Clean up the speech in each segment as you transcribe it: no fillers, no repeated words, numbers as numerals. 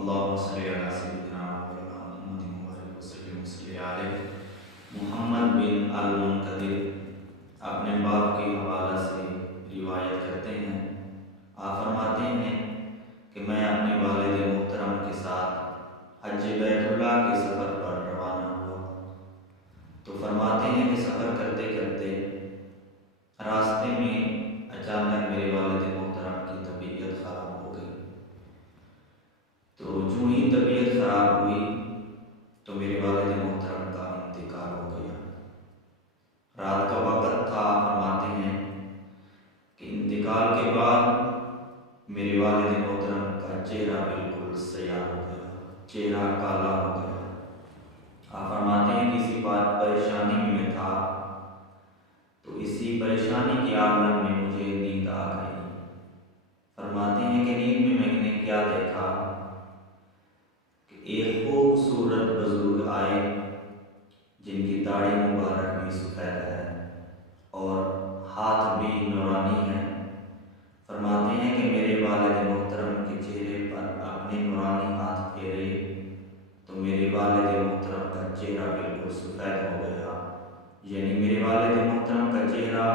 اللهم صل على سيدنا مولانا محمد وعلى وسلم وصلی علیہ۔ محمد بن المنکدر اپنے باپ کے حوالہ سے روایت کرتے ہیں، آپ فرماتے ہیں کہ میں اپنے والد محترم کے ساتھ حج بیت اللہ کے سفر پر روانہ ہوا تو فرماتے ہیں کہ سفر کرتے کرتے راستے میں اچانک میرے والد محترم کی طبیعت خراب ہو گئی۔ تو جو ہی طبیعت خراب ہوئی تو میرے والد محترم کا انتقال ہو گیا۔ رات کا وقت تھا، فرماتے ہیں کہ انتقال کے بعد میرے والد محترم کا چہرہ بالکل سیاہ ہو گیا، چہرہ کالا ہو گیا۔ آپ فرماتے ہیں کسی بات پریشانی میں تھا تو اسی پریشانی کے عالم میں مجھے نیند آ گئی۔ فرماتے ہیں کہ نیند میں نے کیا دیکھا کہ ایک خوبصورت بزرگ آئے جن کی داڑھی مبارک بھی سفید ہے اور ہاتھ بھی نورانی ہے۔ فرماتے ہیں کہ میرے والد محترم کے چہرے پر اپنے نورانی ہاتھ پھیرے تو میرے والد محترم کا چہرہ بالکل سفید ہو گیا، یعنی میرے والد محترم کا چہرہ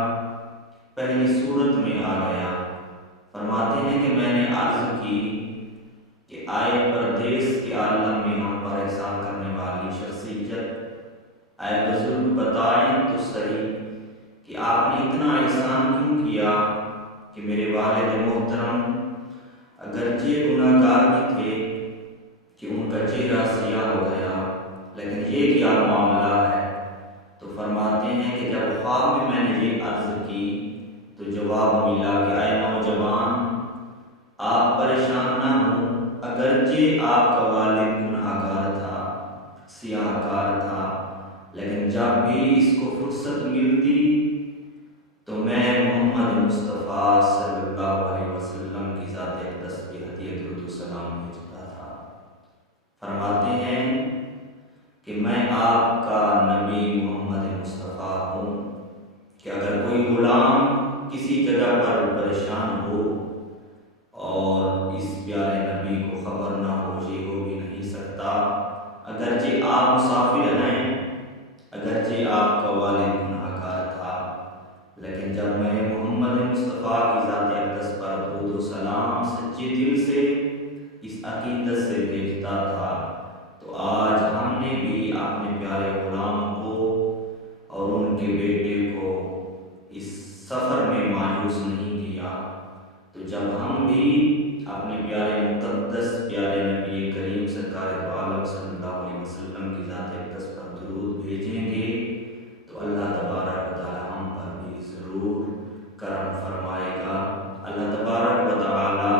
پہلی صورت میں آ گیا۔ فرماتے ہیں کہ میں نے عرض کی کہ آئے پردیس کے عالم میں ہم پر احسان کرنے والی شخصیت، آئے بزرگ بتائیں تو صحیح کہ آپ نے اتنا احسان کیوں کیا کہ میرے والد محترم اگرچہ گناہ گار بھی تھے کہ ان کا چہرہ سیاہ ہو گیا، لیکن یہ کیا معاملہ ہے؟ تو فرماتے ہیں کہ جب خواب میں نے یہ عرض کی تو جواب ملا کہ اے نوجوان، آپ پریشان نہ ہوں، اگرچہ آپ کا والد گناہ گار تھا، سیاہ کار تھا، لیکن جب بھی اس کو فرصت ملتی تو میں محمد مصطفیٰ صلی اللہ علیہ وسلم کی ذات اقدس کی ہدیہ درود و سلام بھیجتا تھا۔ فرماتے ہیں کہ میں آپ کا نبی محمد مصطفیٰ ہوں کہ اگر کوئی غلام کسی جگہ پر پریشان ہو اور اس پیارے نبی کو خبر نہ ہو، یہ ہو بھی نہیں سکتا۔ اگرچہ آپ مسافر ہیں، اگرچہ آپ کا والد گناہ گار تھا، لیکن جب میں محمد مصطفیٰ کی ذات اقدس پر درود و سلام سچے دل سے اس عقیدت سے بھیجتا تھا تو آج ہم نے بھی اپنے پیارے غلام کو اور ان کے بیٹے کو اس سفر میں مایوس نہیں کیا۔ تو جب ہم بھی اپنے پیارے مقدس پیارے نبی کریم سرکار دو عالم صلی اللہ علیہ وسلم کی ذات اقدس پر درود بھیجیں گے تو اللہ تبارک و تعالی ہم پر بھی ضرور کرم فرمائے گا۔ اللہ تبارک و تعالی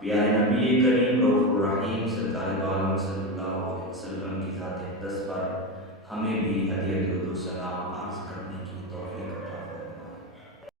پیارے نبی کریم رؤوف الرحیم سرکار دو عالم صلی اللہ علیہ وسلم کی ذات اقدس پر ہمیں بھی ہدیہ درود و سلام عرض کرنے